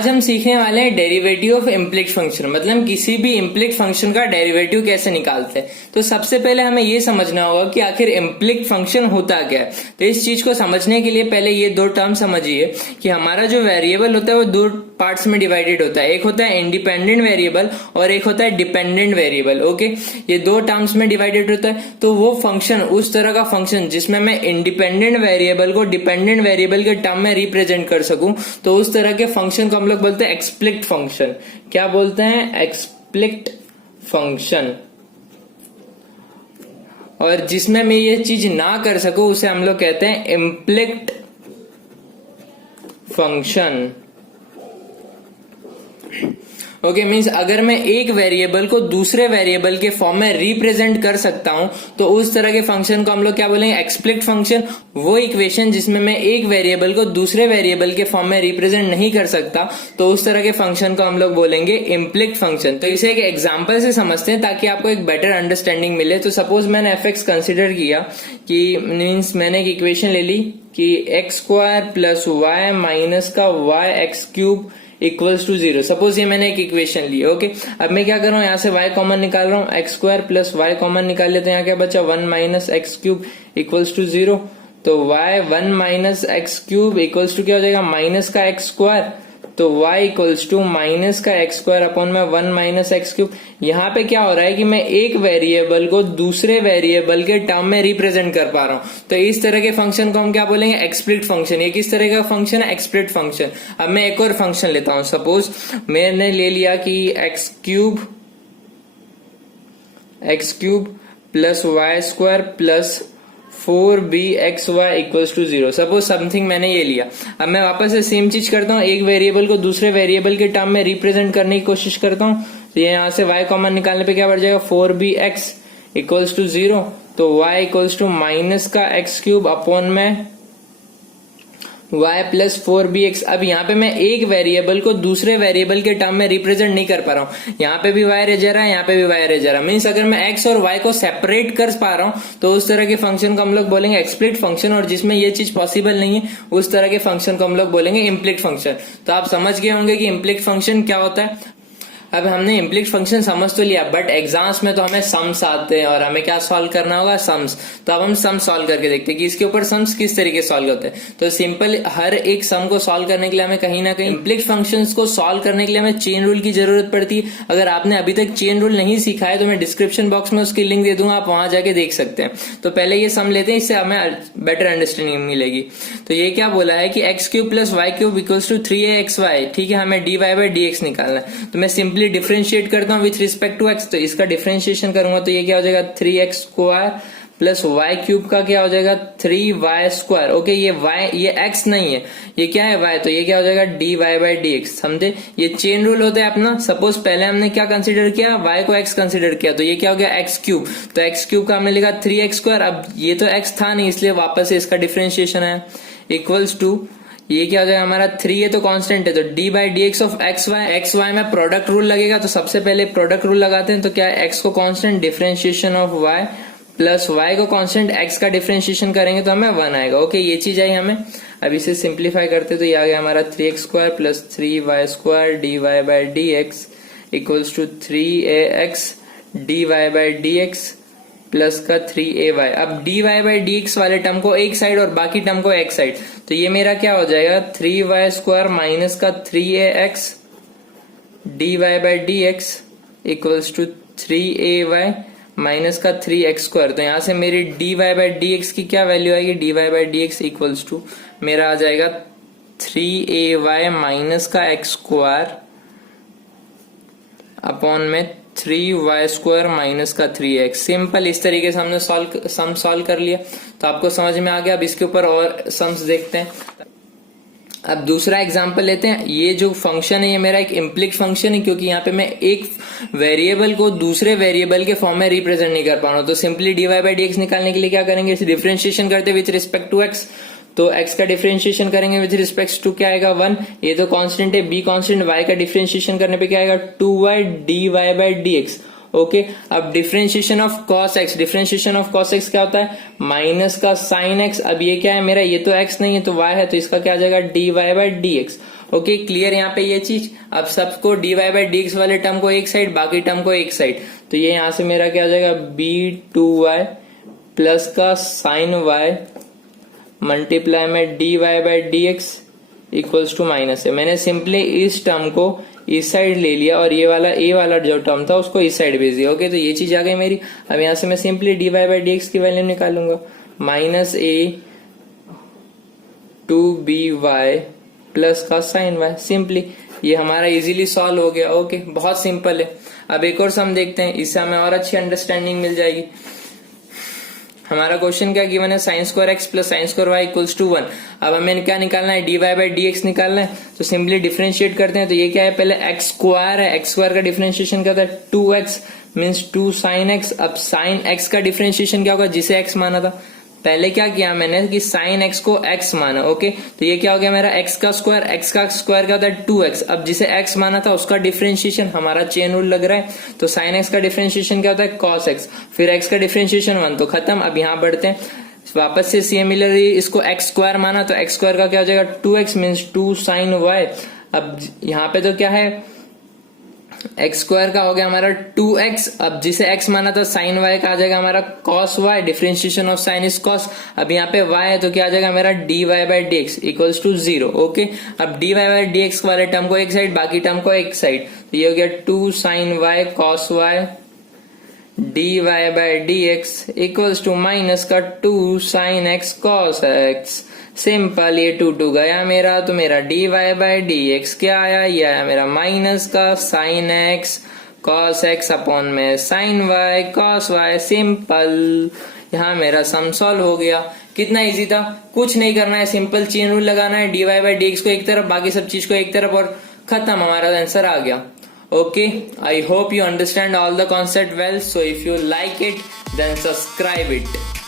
आज हम सीखने वाले हैं डेरिवेटिव ऑफ इम्प्लिक्ट फंक्शन, मतलब किसी भी इम्प्लिक्ट फंक्शन का डेरिवेटिव कैसे निकालते हैं। तो सबसे पहले हमें ये समझना होगा कि आखिर इम्प्लिक्ट फंक्शन होता क्या है। तो इस चीज को समझने के लिए पहले ये दो टर्म समझिए कि हमारा जो वेरिएबल होता है वो दो पार्ट्स में डिवाइडेड होता है। एक होता है इंडिपेंडेंट वेरिएबल और एक होता है डिपेंडेंट वेरिएबल। ओके, ये दो टर्म्स में डिवाइडेड होता है। तो वो फंक्शन, उस तरह का फंक्शन जिसमें मैं इंडिपेंडेंट वेरिएबल को डिपेंडेंट वेरिएबल के टर्म में रिप्रेजेंट कर सकूं, तो उस तरह के फंक्शन को हम लोग बोलते हैं एक्सप्लिक्ट फंक्शन। क्या बोलते हैं? एक्सप्लिक्ट फंक्शन। और जिसमें मैं ये चीज ना कर सकूं उसे हम लोग कहते हैं इम्प्लिक्ट फंक्शन। ओके, मीन्स अगर मैं एक वेरिएबल को दूसरे वेरिएबल के फॉर्म में रिप्रेजेंट कर सकता हूं तो उस तरह के फंक्शन को हम लोग क्या बोलेंगे? एक्सप्लिक्ट फंक्शन। वो इक्वेशन जिसमें मैं एक वेरिएबल को दूसरे वेरिएबल के फॉर्म में रिप्रेजेंट नहीं कर सकता तो उस तरह के फंक्शन को हम लोग बोलेंगे इम्प्लिक्ट फंक्शन। तो इसे एक एग्जांपल से समझते हैं ताकि आपको एक बेटर अंडरस्टैंडिंग मिले। तो सपोज मैंने एफ कंसिडर किया कि मीन्स मैंने एक इक्वेशन ले ली कि x square plus y minus का y x cube equals to 0। Suppose ये मैंने एक इक्वेशन ली। ओके, अब मैं क्या कर रहा हूँ, यहाँ से y कॉमन निकाल रहा हूँ, x square plus y common निकाल लेते हैं। यहाँ क्या बचा? 1 minus x cube equals to 0। तो y 1 minus x cube equals to क्या हो जाएगा? माइनस का एक्स स्क्वायर। तो y इक्वल्स टू माइनस का एक्स स्क्वायर अपॉन में 1 माइनस एक्स क्यूब। यहाँ पे क्या हो रहा है कि मैं एक वेरिएबल को दूसरे वेरिएबल के टर्म में रिप्रेजेंट कर पा रहा हूँ। तो इस तरह के फंक्शन को हम क्या बोलेंगे? एक्सप्लिक्ट फंक्शन। ये किस तरह का फंक्शन है? एक्सप्लिक्ट फंक्शन। अब मैं एक और फंक्शन लेता हूँ। सपोज मैंने ले लिया कि x cube plus y square plus 4bxy equals to 0। Suppose something मैंने ये लिया। अब मैं वापस से सेम चीज करता हूँ, एक वेरिएबल को दूसरे वेरिएबल के टर्म में रिप्रेजेंट करने की कोशिश करता हूँ। तो ये यहाँ से y कॉमन निकालने पे क्या बढ़ जाएगा? 4bx equals to 0। तो y इक्वल्स टू माइनस का एक्स क्यूब अपॉन में y प्लस 4bx। अब यहाँ पे मैं एक वेरिएबल को दूसरे वेरिएबल के टर्म में रिप्रेजेंट नहीं कर पा रहा हूँ। यहाँ पे भी y रह जा रहा है, यहाँ पे भी y रह जा रहा है। मीन्स अगर मैं x और y को सेपरेट कर पा रहा हूँ तो उस तरह के फंक्शन को हम लोग बोलेंगे एक्सप्लिक्ट फंक्शन। और जिसमें ये चीज पॉसिबल नहीं है उस तरह के फंक्शन को हम लोग बोलेंगे इम्प्लिक्ट फंक्शन। तो आप समझ गए होंगे कि इम्प्लिक्ट फंक्शन क्या होता है। अब हमने इम्प्लिक्ट फंक्शन समझ तो लिया, बट एग्जाम्स में तो हमें सम्स आते हैं और हमें क्या सॉल्व करना होगा? सम्स। तो अब हम सम सॉल्व करके देखते हैं कि इसके ऊपर सम्स किस तरीके सॉल्व होते हैं। तो सिंपल, हर एक सम को सॉल्व करने के लिए हमें कहीं ना कहीं इम्प्लिक्ट फंक्शंस को सॉल्व करने के लिए हमें चेन रूल की जरूरत पड़ती है। अगर आपने अभी तक चेन रूल नहीं सीखा है तो मैं डिस्क्रिप्शन बॉक्स में उसकी लिंक दे दूंगा, आप वहां जाके देख सकते हैं। तो पहले ये सम लेते हैं, इससे हमें बेटर अंडरस्टैंडिंग मिलेगी। तो ये क्या बोला है कि x cube plus y cube equals to 3axy। ठीक है, हमें dy बाई dx निकालना है। तो मैं सिंपली डिफरेंशिएट करता हूँ विथ रिस्पेक्ट टू x। तो इसका डिफरेंशिएशन करूंगा तो ये क्या हो जाएगा? 3x square plus y cube का क्या हो जाएगा? 3y square. ओके, ये y, ये x नहीं है, ये क्या है? y। तो ये क्या हो जाएगा? dy by dx। समझे? ये चेन रूल होता है अपना। सपोज पहले हमने क्या कंसीडर किया? y को x कंसीडर किया, तो ये क्या हो गया? x cube. तो x क्यूब का हमने लिखा 3x स्क्वायर। अब ये तो x था नहीं, इसलिए वापस से इसका डिफरेंशिएशन है इक्वल्स टू, ये क्या हो जाएगा हमारा? 3 है तो कांस्टेंट है, तो d by d x of x y में प्रोडक्ट रूल लगेगा। तो सबसे पहले प्रोडक्ट रूल लगाते हैं। तो क्या है? एक्स को constant, differentiation of y plus y को कांस्टेंट, एक्स का डिफरेंशिएशन करेंगे तो हमें 1 आएगा। ओके, ये चीज आई हमें। अब इसे सिंप्लीफाई करते तो ये आ गया हमारा 3x square plus 3y square d y by d x equals to 3ax d y by d x plus का 3ay। अब dy बाई dx वाले टर्म को एक साइड और बाकी टर्म को एक साइड। तो ये मेरा क्या हो जाएगा? 3y स्क्वायर माइनस का 3ax dy by dx equals to 3ay minus का 3x स्क्वायर। तो यहां से मेरी dy बाई dx की क्या वैल्यू आएगी? dy by dx equals to मेरा आ जाएगा 3ay माइनस का x स्क्वायर अपॉन में 3y स्क्वायर माइनस का 3x। सिंपल, इस तरीके से हमने सम सॉल्व कर लिया। तो आपको समझ में आ गया। अब इसके ऊपर और सम्स देखते हैं। अब दूसरा एग्जांपल लेते हैं। ये जो फंक्शन है ये मेरा एक इम्प्लिक्ट फंक्शन है, क्योंकि यहाँ पे मैं एक वेरिएबल को दूसरे वेरिएबल के फॉर्म में रिप्रेजेंट नहीं कर पा रहा हूँ। तो सिंपली dy बाई dx निकालने के लिए क्या करेंगे? डिफरेंशिएशन करते विथ रिस्पेक्ट टू x। तो x का डिफरेंशिएशन करेंगे विथ रिस्पेक्ट टू क्या आएगा? 1। ये तो कांस्टेंट है, b कांस्टेंट। y का डिफरेंशिएशन करने पे क्या आएगा? 2y dy by dx। Okay, अब differentiation of cos x, differentiation of cos x क्या होता है? माइनस का sin x। अब ये क्या है मेरा? ये तो x नहीं है तो y है, तो इसका क्या आ जाएगा? dy by dx। Okay clear यहाँ पे ये चीज। अब सबको dy बाई dx वाले टर्म को एक साइड, बाकी टर्म को एक साइड, तो ये यहाँ से मेरा क्या हो जाएगा b2y प्लस का साइन y मल्टीप्लाई में dy by dx equals to minus है। मैंने सिंपली इस टर्म को इस साइड ले लिया और ये वाला ए वाला जो टर्म था उसको इस साइड भेज दिया। ओके तो ये चीज आ गई मेरी। अब यहाँ से मैं सिंपली dy बाई dx की वैल्यू निकालूंगा, माइनस a 2by प्लस का साइन y। सिंपली ये हमारा इजीली सॉल्व हो गया। ओके बहुत सिंपल है। अब एक और सम देखते हैं, इससे हमें और अच्छी अंडरस्टैंडिंग मिल जाएगी। हमारा क्वेश्चन क्या गिवन है, sine square x plus sine square y equals to 1। अब हमें क्या निकालना है, dy बाई dx निकालना है। तो सिंपली डिफरेंशिएट करते हैं। तो ये क्या है, पहले एक्स स्क्वायर है, एक्स स्क्वायर का डिफरेंशिएशन क्या था 2x मीन्स 2 साइन एक्स। अब साइन एक्स का डिफरेंशिएशन क्या होगा, जिसे एक्स माना था, पहले क्या किया मैंने कि साइन एक्स को एक्स माना। ओके तो ये क्या हो गया मेरा एक्स का स्क्वायर, एक्स का स्क्वायर क्या होता है 2x। अब जिसे एक्स माना था उसका डिफरेंशिएशन, हमारा चेन रूल लग रहा है, तो साइन एक्स का डिफरेंशिएशन क्या होता है cos x, फिर एक्स का डिफरेंशिएशन 1, तो खत्म। अब यहाँ बढ़ते हैं वापस से सिमिलरली इसको एक्स स्क्वायर माना, तो एक्स स्क्वायर का क्या हो जाएगा 2x मीन्स 2 साइन y। अब यहाँ पे तो क्या है एक्स स्क्वायर का हो गया हमारा 2x। अब जिसे x माना था साइन y का आ जाएगा हमारा cos y, differentiation of sine is cos। अब यहाँ पे y है तो क्या आ जाएगा मेरा dy by dx equals to 0। Okay अब dy बाई dx वाले टर्म को एक साइड, बाकी टर्म को एक साइड, तो ये हो गया 2 sine y cos y dy by dx equals to minus का 2 sine x cos x। Simple, ये 2 गया मेरा, तो मेरा dy बाई dx क्या आया, ये आया मेरा माइनस का sine x cos x upon में sine y cos y। Simple, यहाँ मेरा सम सॉल्व हो गया। कितना इजी था, कुछ नहीं करना है, सिंपल चेन रूल लगाना है, dy बाई dx को एक तरफ, बाकी सब चीज को एक तरफ, और खत्म, हमारा आंसर आ गया। Okay, I hope you understand all the concept well. So if you like it, then subscribe it.